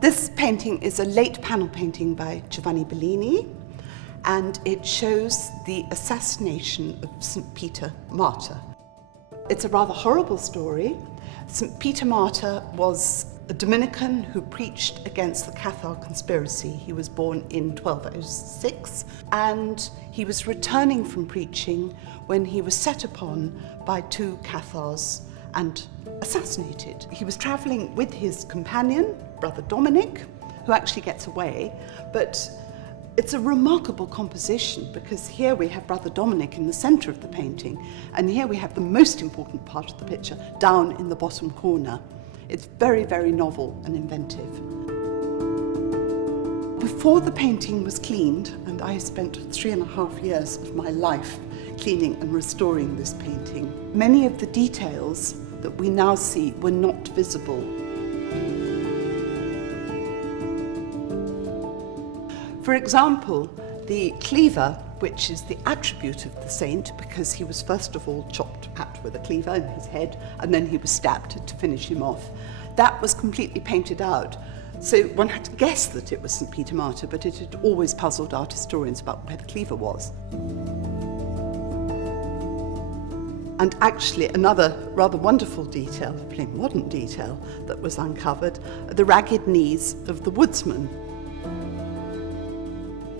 This painting is a late panel painting by Giovanni Bellini, and it shows the assassination of St. Peter Martyr. It's a rather horrible story. St. Peter Martyr was a Dominican who preached against the Cathar conspiracy. He was born in 1206, and he was returning from preaching when he was set upon by two Cathars and assassinated. He was travelling with his companion, Brother Dominic, who actually gets away, but it's a remarkable composition because here we have Brother Dominic in the centre of the painting, and here we have the most important part of the picture down in the bottom corner. It's very, very novel and inventive. Before the painting was cleaned, and I spent 3.5 years of my life cleaning and restoring this painting, many of the details that we now see were not visible. For example, the cleaver, which is the attribute of the saint because he was first of all chopped at with a cleaver in his head and then he was stabbed to finish him off, that was completely painted out. So one had to guess that it was St. Peter Martyr, but it had always puzzled art historians about where the cleaver was. And actually another rather wonderful detail, a pretty modern detail, that was uncovered are the ragged knees of the woodsman.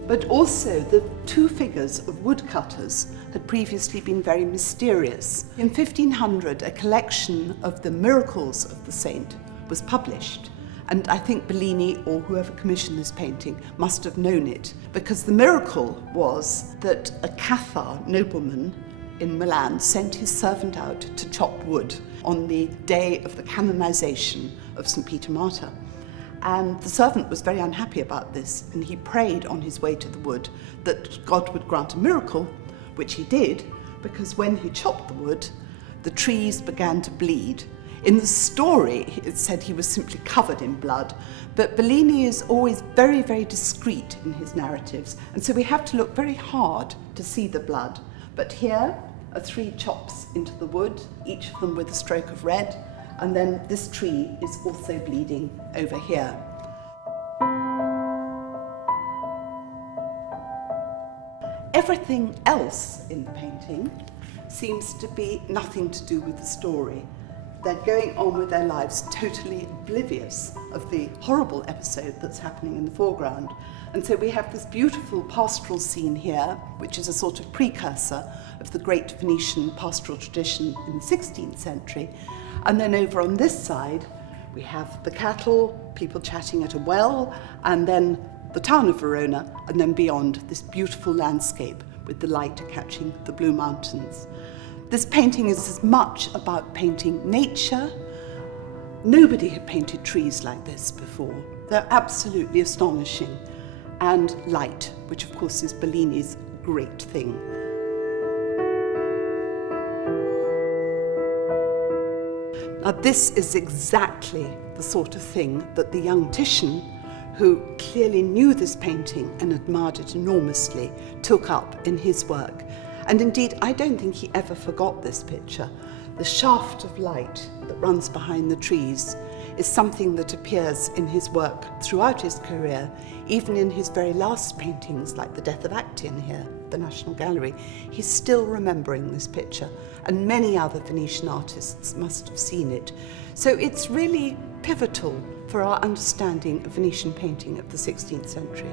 But also the two figures of woodcutters had previously been very mysterious. In 1500, a collection of the miracles of the saint was published, and I think Bellini or whoever commissioned this painting must have known it, because the miracle was that a Cathar nobleman in Milan sent his servant out to chop wood on the day of the canonization of St. Peter Martyr. And the servant was very unhappy about this, and he prayed on his way to the wood that God would grant a miracle, which he did, because when he chopped the wood, the trees began to bleed. In the story, it said he was simply covered in blood, but Bellini is always very, very discreet in his narratives, and so we have to look very hard to see the blood. But here are 3 chops into the wood, each of them with a stroke of red, and then this tree is also bleeding over here. Everything else in the painting seems to be nothing to do with the story. They're going on with their lives totally oblivious of the horrible episode that's happening in the foreground. And so we have this beautiful pastoral scene here, which is a sort of precursor of the great Venetian pastoral tradition in the 16th century. And then over on this side, we have the cattle, people chatting at a well, and then the town of Verona, and then beyond this beautiful landscape with the light catching the blue mountains. This painting is as much about painting nature. Nobody had painted trees like this before. They're absolutely astonishing. And light, which of course is Bellini's great thing. Now this is exactly the sort of thing that the young Titian, who clearly knew this painting and admired it enormously, took up in his work. And indeed, I don't think he ever forgot this picture. The shaft of light that runs behind the trees is something that appears in his work throughout his career, even in his very last paintings, like The Death of Actium here, the National Gallery. He's still remembering this picture, and many other Venetian artists must have seen it. So it's really pivotal for our understanding of Venetian painting of the 16th century.